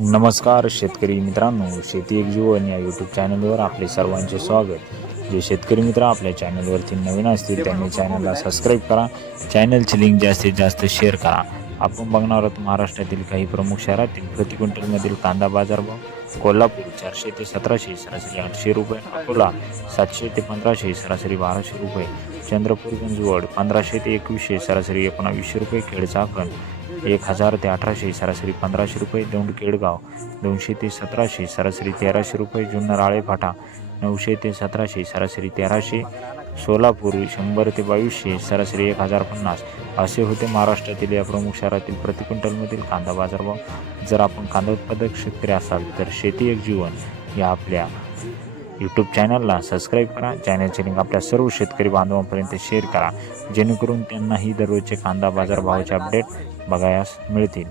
नमस्कार शेतकरी मित्रांनो शेती एक जीवन या यूट्यूब चॅनलवर आपले सर्वांचे स्वागत. जे शेतकरी मित्र आपल्या चॅनलवरती नवीन असतील त्यांनी चॅनलला सबस्क्राईब करा. चॅनलची लिंक जास्तीत जास्त शेअर करा. आपण बघणार आहोत महाराष्ट्रातील काही प्रमुख शहरातील प्रति क्विंटलमधील कांदा बाजारभाव. कोल्हापूर चारशे ते सतराशे सरासरी आठशे रुपये अकोला सातशे ते पंधराशे सरासरी बाराशे रुपये. चंद्रपूर गंजवड पंधराशे ते एकवीसशे सरासरी एकोणावीसशे रुपये खेडचाकण एक हजार ते अठराशे सरासरी पंधराशे रुपये दौंड केडगाव दोनशे ते सतराशे सरासरी तेराशे रुपये जुन्नर आळेफाटा नऊशे ते सतराशे सरासरी तेराशे सोलापूर शंभर ते बावीसशे सरासरी एक हजार पन्नास. असे होते महाराष्ट्रातील या प्रमुख शहरातील प्रति क्विंटलमधील कांदा बाजारभाव. जर आपण कांदा उत्पादक शेतकरी असाल तर शेती एक जीवन या आपल्या यूट्यूब चॅनलला सबस्क्राईब करा. चॅनलचे लिंक आपल्या सर्व शेतकरी बांधवांपर्यंत शेअर करा. जेणेकरून त्यांनाही दररोजचे कांदा बाजारभावाचे अपडेट बघायला मिळतील.